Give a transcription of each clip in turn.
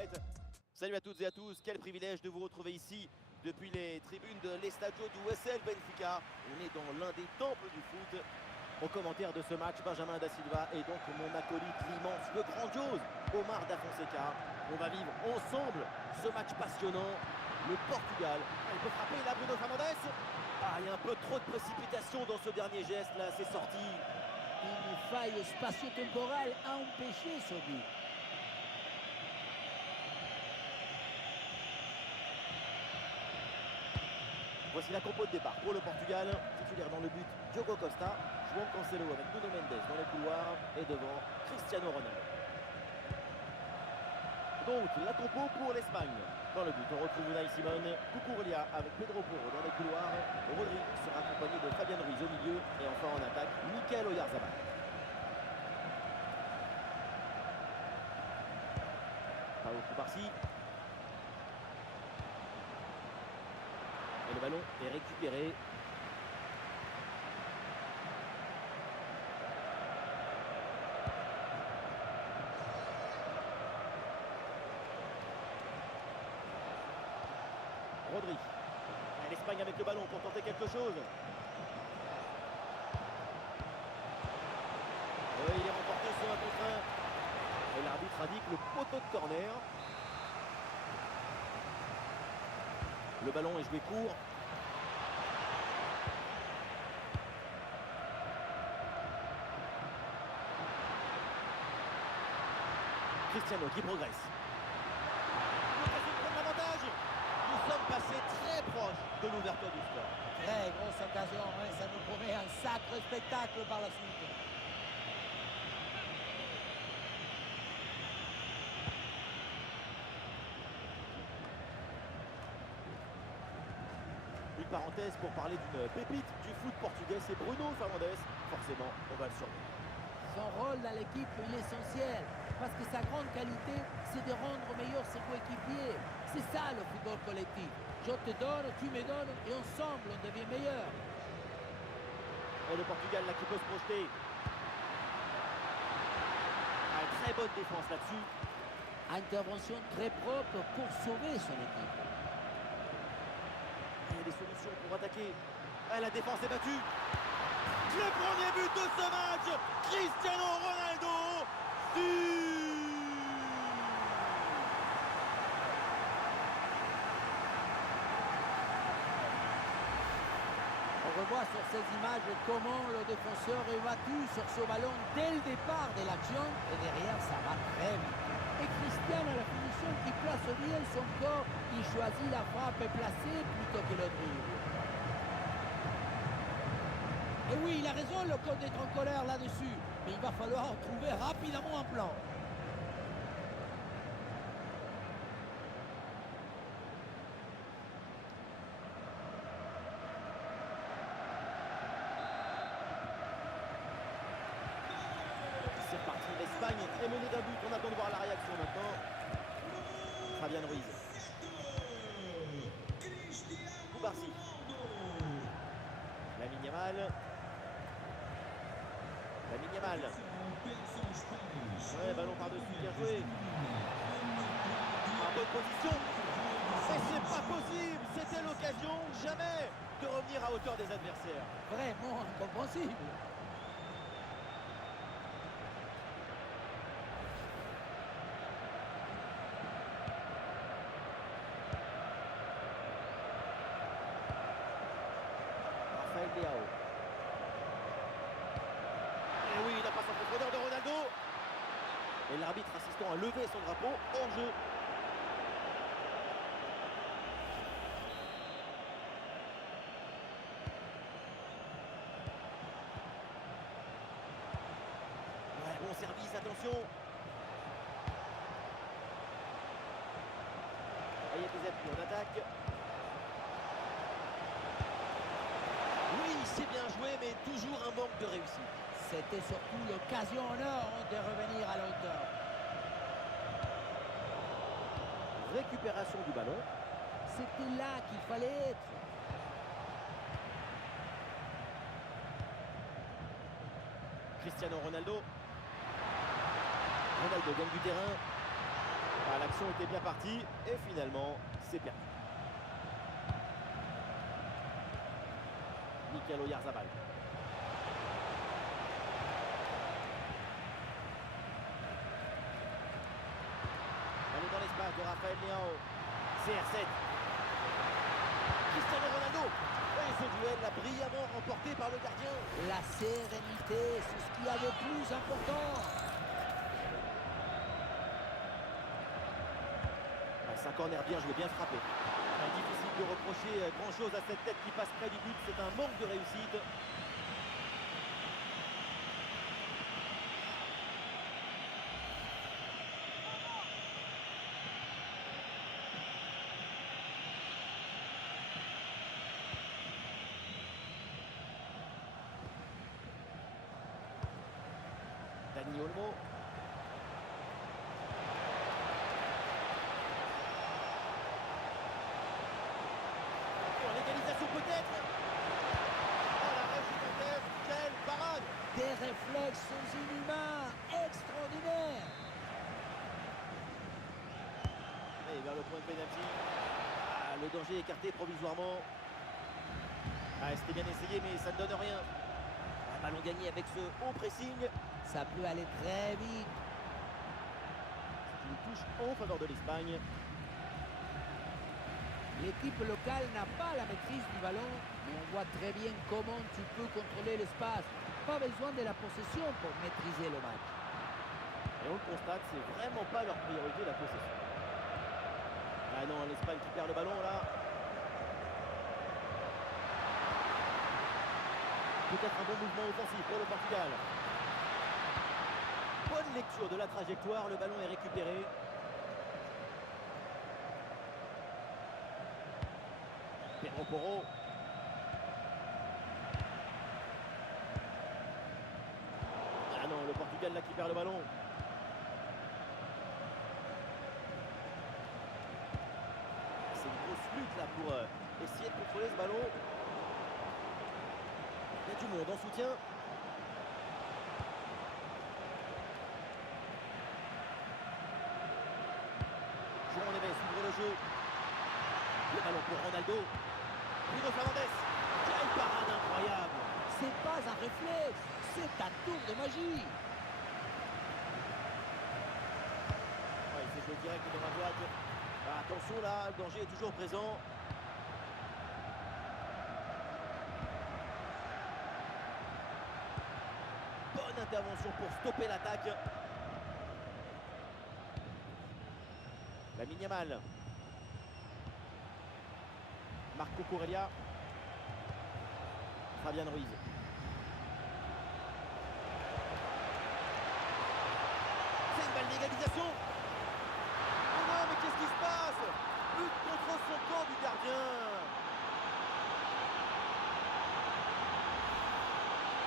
prête. Salut à toutes et à tous, quel privilège de vous retrouver ici depuis les tribunes de l'Estadio du USL Benfica. On est dans l'un des temples du foot. Au commentaire de ce match, Benjamin Da Silva et donc mon acolyte, l'immense, le grandiose Omar Da Fonseca. On va vivre ensemble ce match passionnant. Le Portugal, il peut frapper là, Bruno Fernandes. Ah, il y a un peu trop de précipitation dans ce dernier geste là, c'est sorti. Une faille spatio-temporelle a empêché ce but. Voici la compo de départ pour le Portugal. Titulaire dans le but, Diogo Costa. João Cancelo avec Nuno Mendes dans les couloirs. Et devant, Cristiano Ronaldo. Donc, la compo pour l'Espagne. Dans le but, on retrouve Unai Simon, Cucurella avec Pedro Porro dans les couloirs. Rodri sera accompagné de Fabian Ruiz au milieu. Et enfin en attaque, Mikel Oyarzabal. Pau Cubarsí. Et le ballon est récupéré. Rodri. L'Espagne avec le ballon pour tenter quelque chose. Il est remporté sur un contre 1. Et l'arbitre indique le poteau de corner. Le ballon est joué court. Cristiano qui progresse. L'occasion de prendre l'avantage. Nous sommes passés très proches de l'ouverture du score. Très grosse occasion, hein, ça nous promet un sacré spectacle par la suite. Une parenthèse pour parler d'une pépite du foot portugais, c'est Bruno Fernandes. Forcément, on va le surveiller. Son rôle dans l'équipe, il est essentiel. Parce que sa grande qualité, c'est de rendre meilleurs ses coéquipiers. C'est ça le football collectif. Je te donne, tu me donnes, et ensemble, on devient meilleur. Et le Portugal là qui peut se projeter. Ah, une très bonne défense là-dessus. Intervention très propre pour sauver son équipe. Il y a des solutions pour attaquer. Ah, la défense est battue. Le premier but de ce match, Cristiano Ronaldo. On revoit sur ces images comment le défenseur est battu sur ce ballon dès le départ de l'action et derrière ça va très vite. Et Cristiano à la finition qui place bien son corps, il choisit la frappe placée plutôt que le dribble. Et oui, il a raison le coach d'être en colère là-dessus, mais il va falloir trouver rapidement un plan. C'est reparti, l'Espagne est menée d'un but. On attend de voir la réaction maintenant. Fabian Ruiz. Cubarsí. Lamine Yamal. Lamine Yamal. Ouais, ballon par-dessus, bien joué. En bonne position. Et c'est pas possible. C'était l'occasion jamais de revenir à hauteur des adversaires. Vraiment incompréhensible. Rafael Leao. Et oui, la passe en profondeur de Ronaldo. Et l'arbitre assistant a levé son drapeau hors jeu. Ouais, bon service, attention. Et il y a des appuis en attaque. Oui, c'est bien joué, mais toujours un manque de réussite. C'était surtout l'occasion en or de revenir à la hauteur. Récupération du ballon. C'était là qu'il fallait être. Cristiano Ronaldo. Ronaldo gagne du terrain. Ah, l'action était bien partie et finalement, c'est perdu. Mikel Oyarzabal. Elle est dans l'espace de Rafael Leao. CR7. Cristiano Ronaldo. Et ce duel l'a brillamment remporté par le gardien. La sérénité, c'est ce qu'il y a de plus important. C'est un corner bien joué, bien frappé. Difficile de reprocher grand-chose à cette tête qui passe près du but. C'est un manque de réussite. Dani Olmo. L'égalisation peut-être. Oh, l'arrêt gigantesque, quelle parade. Des réflexes inhumains, extraordinaires. Et vers le point de pénalty. Ah, le danger écarté provisoirement. Ah, c'était bien essayé, mais ça ne donne rien. Un ballon gagné avec ce haut pressing. Ça peut aller très vite. C'est une touche en faveur de l'Espagne. L'équipe locale n'a pas la maîtrise du ballon, mais on voit très bien comment tu peux contrôler l'espace. Pas besoin de la possession pour maîtriser le match. Et on le constate, c'est vraiment pas leur priorité la possession. Ah non, l'Espagne qui perd le ballon là. Peut-être un bon mouvement offensif pour le Portugal. Bonne lecture de la trajectoire, le ballon est récupéré. Pedro Porro. Ah non, le Portugal là qui perd le ballon. C'est une grosse lutte là pour essayer de contrôler ce ballon. Il y a du monde en soutien. João Neves ouvre le jeu. Le ballon pour Ronaldo. Bruno Fernandes. Quelle parade incroyable. C'est pas un réflexe, c'est un tour de magie. Ouais, il s'est joué direct dans la boîte. Ah, attention là, le danger est toujours présent. Bonne intervention pour stopper l'attaque. Lamine Yamal. Marco Corellia. Fabian Ruiz. C'est une balle d'égalisation. Oh non, mais qu'est-ce qui se passe? But contre son camp du gardien.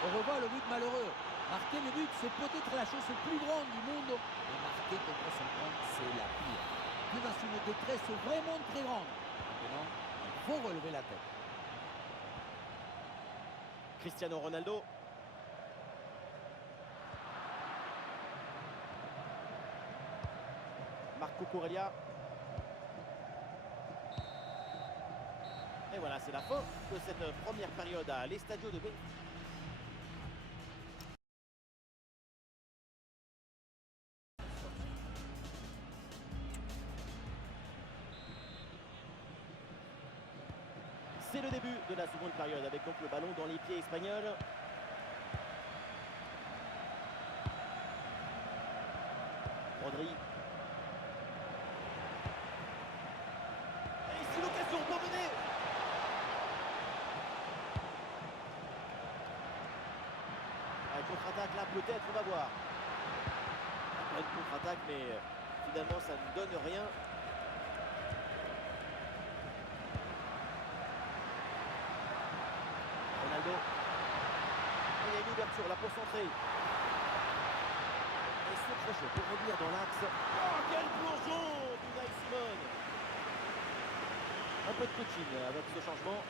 On revoit le but malheureux. Marquer le but, c'est peut-être la chose plus grande du monde. Mais marquer contre son camp, c'est la pire. Tu es dans une détresse vraiment très grande. Maintenant, il faut relever la tête. Cristiano Ronaldo. Marco Corellia. Et voilà, c'est la fin de cette première période à l'Estadio de Benfica. C'est le début de la seconde période avec donc le ballon dans les pieds espagnols. Rodri. Et ici l'occasion pour mener. Contre-attaque là peut-être, on va voir. Une contre-attaque mais finalement ça ne donne rien. Ronaldo. Et il y a une ouverture là pour centrer. Et ce crochet pour revenir dans l'axe. Oh quel plongeon d'Unai Simon. Un peu de coaching avec ce changement.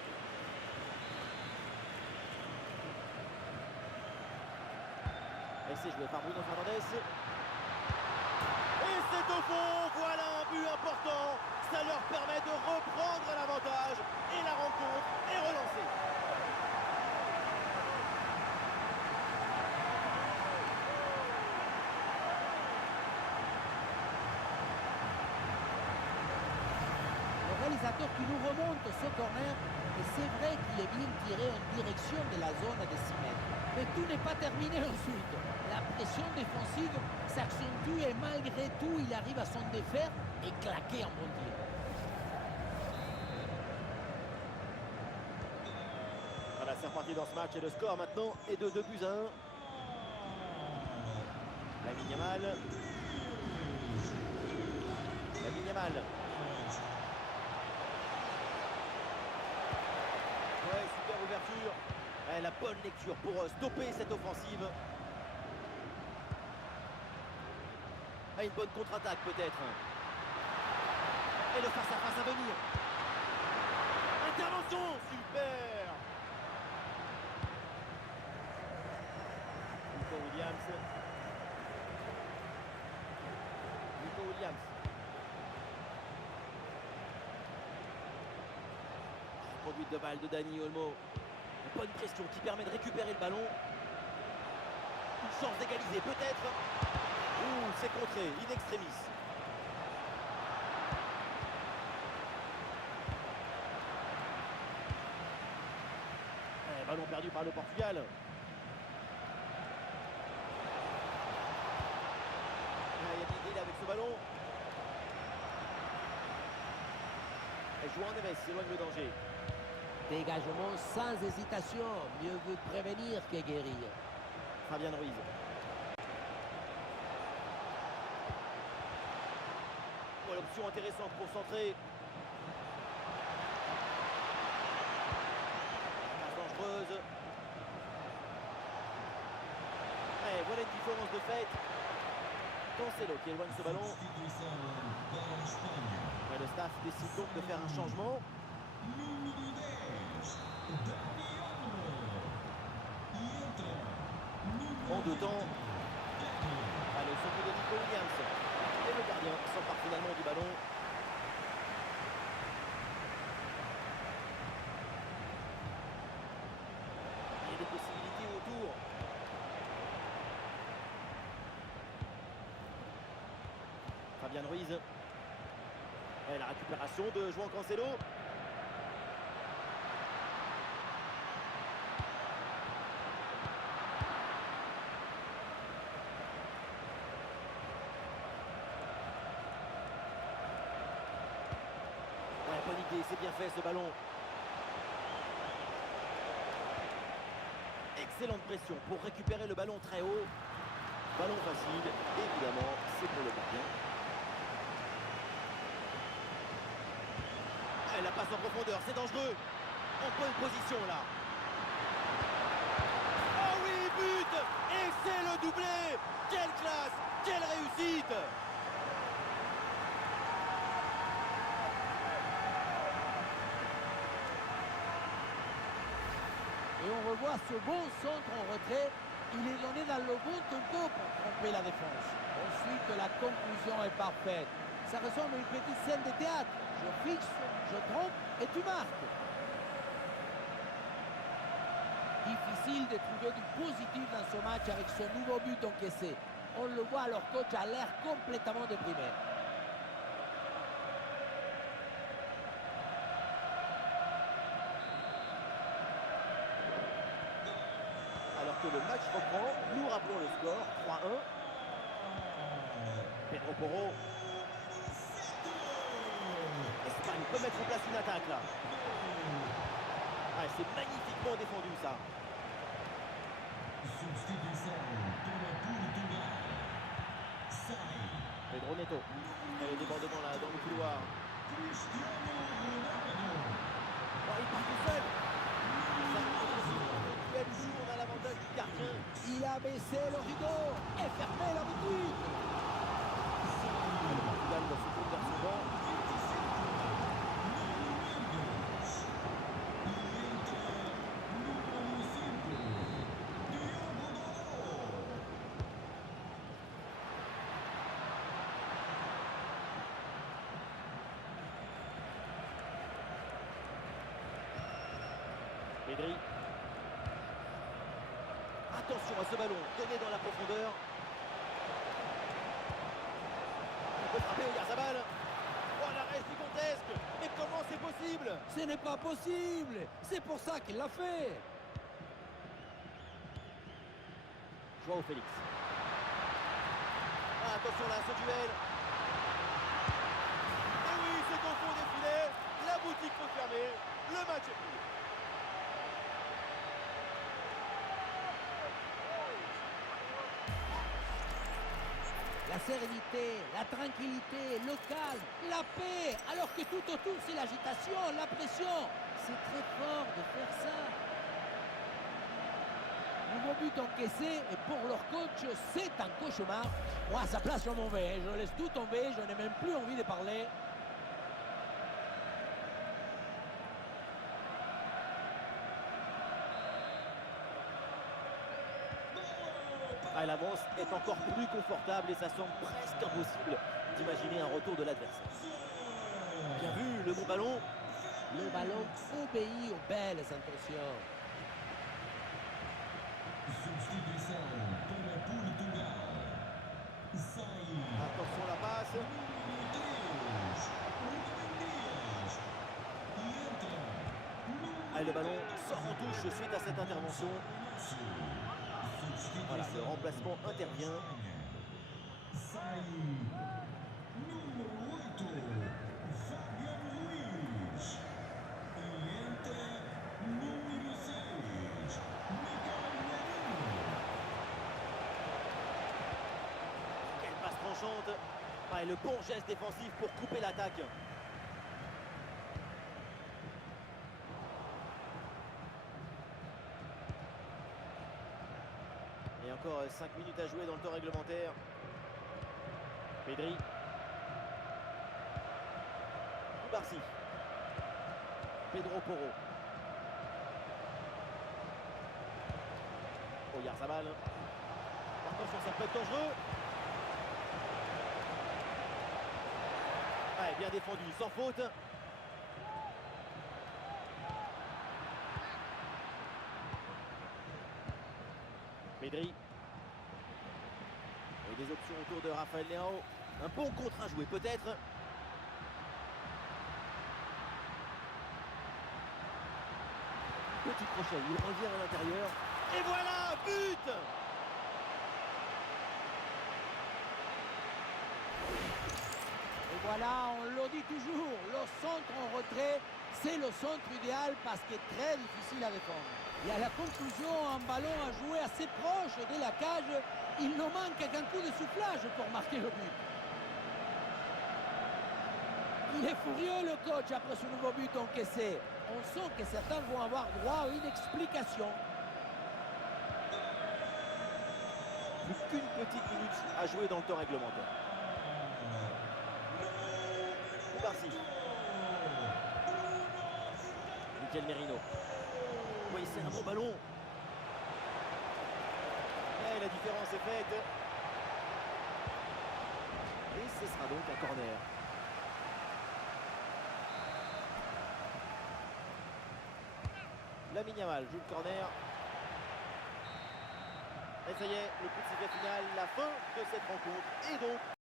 Et c'est joué par Bruno Fernandes. Et c'est au fond, voilà l'organisateur qui nous remonte ce corner. Et c'est vrai qu'il est bien tiré en direction de la zone de 6 mètres. Mais tout n'est pas terminé ensuite. La pression défensive s'accentue et malgré tout, il arrive à s'en défaire et claquer un bon tir. Voilà, c'est reparti dans ce match et le score maintenant est de 2-1. Lamine Yamal. Lamine Yamal. Ouais, super ouverture. Ouais, la bonne lecture pour stopper cette offensive. Ah, une bonne contre-attaque peut-être. Et le face-à-face à venir. Intervention, super. Nico Williams. Nico Williams. Conduite de balle de Dani Olmo. Une bonne pression qui permet de récupérer le ballon. Une chance d'égaliser peut-être. Ouh, c'est contré, in extremis. Ballon perdu par le Portugal. Il y a des délais avec ce ballon. Et João Neves s'éloigne le danger. Dégagement sans hésitation. Mieux vaut prévenir que guérir. Fabian Ruiz. Oh, l'option intéressante pour centrer. Passe dangereuse. Et voilà une différence de fait. Cancelo qui éloigne ce ballon. Et le staff décide donc de faire un changement. En deux temps. Allez, le centre de Nico Williams. Et le gardien s'empare finalement du ballon. Il y a des possibilités autour. Fabian Ruiz. Et la récupération de João Cancelo. Bonne idée, c'est bien fait ce ballon. Excellente pression pour récupérer le ballon très haut. Ballon facile, évidemment, c'est pour le gardien. Elle la passe en profondeur, c'est dangereux. En bonne position là. Oh oui, but! Et c'est le doublé! Quelle classe! Quelle réussite! Et on revoit ce bon centre en retrait. Il est donné dans le bon tempo pour tromper la défense. Ensuite, la conclusion est parfaite. Ça ressemble à une petite scène de théâtre. Je fixe, je trompe et tu marques. Difficile de trouver du positif dans ce match avec ce nouveau but encaissé. On le voit, leur coach a l'air complètement déprimé. Alors que le match reprend, nous rappelons le score, 3-1. Pedro Porro. Espagne peut mettre en place une attaque là. Ah, c'est magnifiquement défendu ça. Pedro Neto. Et le débordement là dans le couloir. Oh, il part tout seul. On a l'avantage du gardien. Il a baissé le rideau et fermé la boutique. Le Portugal doit se tourner vers son banc. Pedri. Attention à ce ballon, donné dans la profondeur. On peut frapper Oyarzabal. Oh, la reste du contre. gigantesque. Mais comment c'est possible? Ce n'est pas possible. C'est pour ça qu'il l'a fait. Joao Félix. Ah, attention là, ce duel. Et oui, c'est au fond des filets. La boutique peut fermer. Le match est fini. La sérénité, la tranquillité, le calme, la paix, alors que tout autour c'est l'agitation, la pression. C'est très fort de faire ça. Nouveau but encaissé et pour leur coach, c'est un cauchemar. Moi, à sa place, je m'en vais. Je laisse tout tomber, je n'ai même plus envie de parler. Ah, l'avance est encore plus confortable et ça semble presque impossible d'imaginer un retour de l'adversaire. Bien vu, le bon ballon. Le ballon obéit aux belles intentions. Attention la passe. Ah, le ballon sort en touche suite à cette intervention. Voilà, le remplacement intervient. Quelle passe tranchante. Ah, et le bon geste défensif pour couper l'attaque. Et encore 5 minutes à jouer dans le temps réglementaire. Pedri. Barcy. Pedro Porro. Oyarzabal. Attention, ça peut être dangereux. Ouais, bien défendu, sans faute. Pedri. Et des options autour de Rafael Leao. Un bon contre à jouer peut-être. Petit crochet, il revient à l'intérieur. Et voilà, but! Et voilà, on le dit toujours, le centre en retrait, c'est le centre idéal parce qu'il est très difficile à défendre. Et à la conclusion, un ballon à jouer assez proche de la cage, il ne manque qu'un coup de soufflage pour marquer le but. Il est furieux le coach après ce nouveau but encaissé. On sent que certains vont avoir droit à une explication. Plus qu'une petite minute à jouer dans le temps réglementaire. Barcy. Mikel Merino. Oui, c'est un bon ballon. Et la différence est faite. Et ce sera donc un corner. Lamine Yamal joue le corner. Et ça y est, le coup de sifflet final, la fin de cette rencontre. Et donc